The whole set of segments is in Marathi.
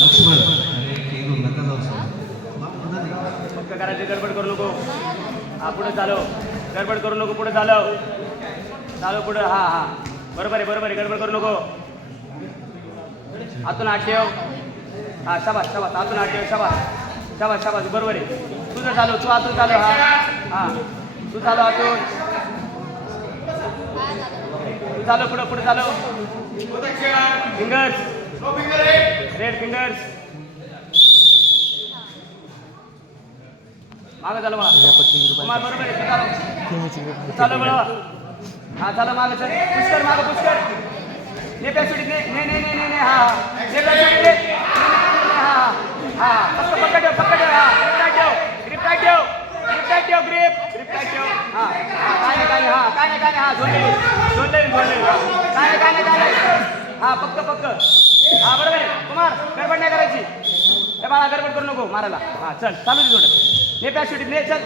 लक्ष्मण आणि खेळून नका जाऊ सर पक्क करायची, गडबड करू नको. हा पुढे चालव, गडबड करू नको, पुढे चालव, चालव पुढे. हा हा बरोबर आहे, बरोबर आहे, गडबड करू नको. आतून आत ठेव. हा शाबास शाबास, आतून आत ठेव. शाबास शाबास शाबास, बरोबर आहे. तुझं चालव, तू आतून चालव. हा हा तू चालव आतून, तू चालव पुढे, पुढे चालव. Fingers, red fingers. मागं चालव मला कुमार, बरोबर आहे. तू चालव बळा. हा चालव मागं, चल पुष्कर, मागं पुष्कर. ने पॅसिडी, ने ने ने ने ने हा हा ने पॅसिडी, ने हा हा फक्त पकड ठेव, पकड ठेव. हा ग्रिप टाईट ठेव, ग्रिप टाईट ठेव, ग्रिप टाईट ठेव, ग्रिप टाईट ठेव. हा काय नाही, काय नाही. हा काय नाही, काय नाही. हा झोनले झोनले झोनले. काय नाही, काय नाही, काय नाही. हा पक्क पक्क. हा बरोबर आहे कुमार, गडबड नाही करायची. हे बाळा गडबड करू नको मारायला. हा चल चालू दे थोडं. ने पॅसिडी, ने चल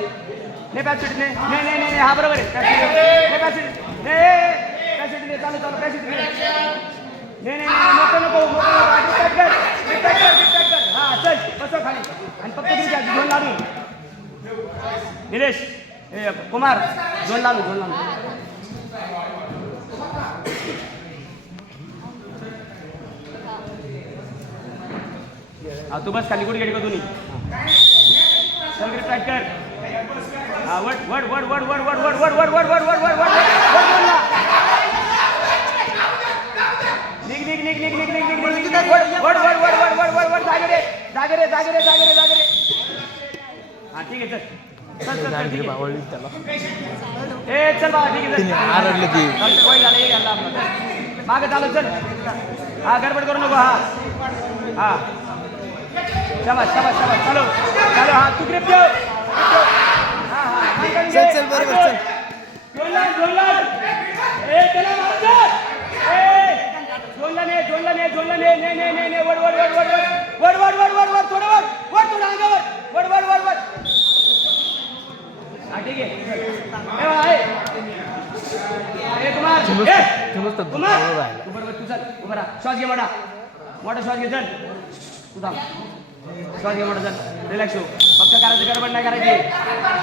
ने पॅसिडी, ने ने ने ने. हा बरोबर आहे. पॅसिडी, ने पॅसिडी, ने पॅसिडी, ने चालू चालू पॅसिडी, ने ने ने नको नको नको. डिस्ट्रॅक्ट कर, डिस्ट्रॅक्ट कर, डिस्ट्रॅक्ट कर. हा चल बसव खाली आणि फक्त तुझ्या झोन लावून. निलेश, हे कुमार, झोन लावून, झोन लावून. हा तू बस खाली, गुड गेडी का दोन्ही. चल ग्रिप टाईट कर. हा वड वड वड वड वड वड वड वड वड वड वड वड वड वड बोलला. निघ निघ निघ निघ निघ निघ निघ निघ निघ वड वड वड वड वड वड वड. जागे रे जागे रे जागे रे जागे रे जागे रे. हा ठीक आहे चल चल चल चल, ठीक आहे. ए चल बाबा, ठीक आहे चल. आरडलं की वय झालं, हे घालला आपला. मागं चालत चल. हा गडबड करू नको. हा हा शाबास शाबास शाबास, चालव चालव. हा तू ग्रिप ठेव, हा हा चल चल बरोबर चल. जोडला जोडला. ए त्याला मार. ए जोडला ने, जोडला ने, जोडला ने ने ने ने ने. वड वड वड वड वड वड वड वड वड थोडं वड वड, थोडं अंगावर वड वड वड वड. हा ठीक आहे. ए बाळा, ए कुमार, ए कुमार तू बरोबर, तू चल उभा राहा. श्वास घे मोठा, मोठा श्वास घे. चल तू थांब, श्वास घे मोठा. चल रिलॅक्स हो, फक्त करायची, गडबड नाही करायची.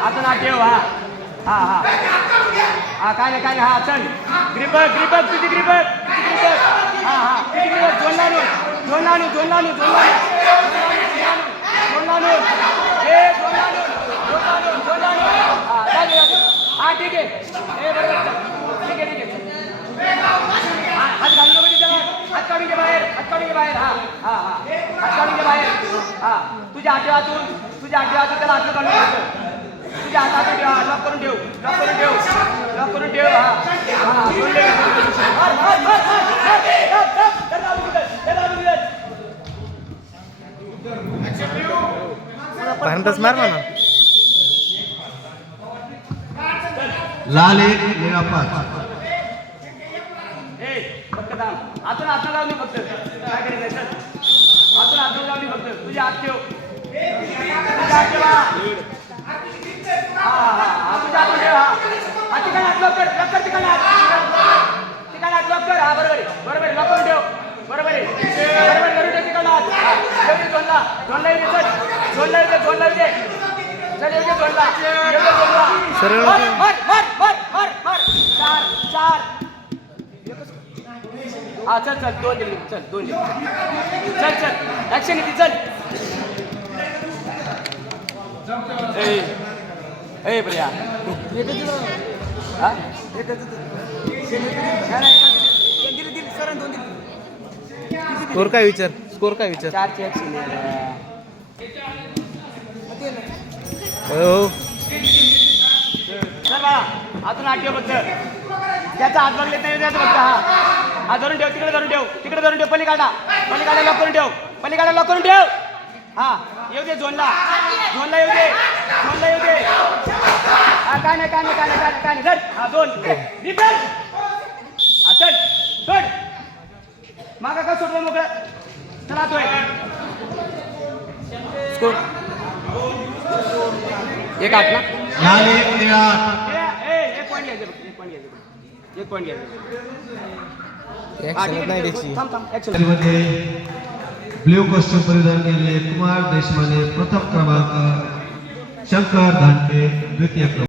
आतून आत ठेव. हा हा हा हा काय नाही, काय नाही. हा चल ग्रिप ग्रिप तुझी ग्रिप, तुझी ग्रिप. हा हा तुझी ग्रिप. झोन लावून, झोन लावून, झोन लावून, झोन लावून, झोन लावून. ए झोन लावून, झोन लावून, झोन लावून. हा जागे जागे. हा ठीक आहे. ए बरोबर चल, ठीक आहे ठीक आहे. हात घालू नको तिच्याला, हात काढून घे बाहेर, हात काढून घे बाहेर. हा हा हा हात काढून घे बाहेर. हा तुझ्या हातातून, तुझ्या हातातून त्याला हात काढून घ्यायचं. तुझ्या हातातून ठेव. हा लॉक करून ठेव, लॉक करून ठेव, लॉक करून ठेव. हा हा सोडले. पर्यंतच मार ना. लाल एक निळा 5. ए फक्त थांब. आतून हात लावली फक्त, काय करायचं नाही. चल आतून हात लावली फक्त. तुझे हात ठेव, तुझे हात ठेवा. हा हा हा तुझ्या हातून ठेव. हा ठिकाणी हात लॉक कर, लॉक कर ठिकाणी हात, ठिकाणी हात लॉक कर. हा बरोबर आहे, बरोबर आहे. लॉक करून ठेव, बरोबर आहे, बरोबर करून ठेव ठिकाणी हात. ठेव झोनला, झोनला येऊ दे. चल झोनला येऊ दे, झोनला येऊ दे. चल येऊ दे झोनला, येऊ दे झोनला. सरळ मार मार मार मार मार मार. 4 4. हा चल चल, 2 दिली. चल 2 दिली. चल चल ऍक्शन येते. चल ए ए प्रिया. हा स्कोर काय विचार, स्कोर काय विचार. 4 ची ऍक्शन हो चल बाळा. आतून आठ ठेव फक्त. त्याचा हात बघले नाही द्यायचं फक्त. हा हा धरून ठेव, तिकडे धरून ठेव, तिकडे धरून ठेव. पलीकाडा, पलीकाडा लॉक करून ठेव, पलीकाडा लॉक करून ठेव. हा येऊ दे झोनला, झोनला येऊ दे, झोनला येऊ दे. हा काय नाही, काय नाही, काय नाही, काय नाही. चल हा 2 रिपेल. हा चल सोड. मागा का सोडलं मोकळं. चला तोय स्कोर 1-8 ना. लाल एक निळा 8. एक पॉईंट घ्यायचं, एक पॉईंट घ्यायचं, एक पॉईंट घ्यायचं. ऍक्शन नाही त्याची. थांब थांब ऍक्शन. ब्ल्यू कॉस्ट्यूम परिधान केलेले कुमार देशमाने प्रथम क्रमांक, शंकर धानके द्वितीय क्रमांक.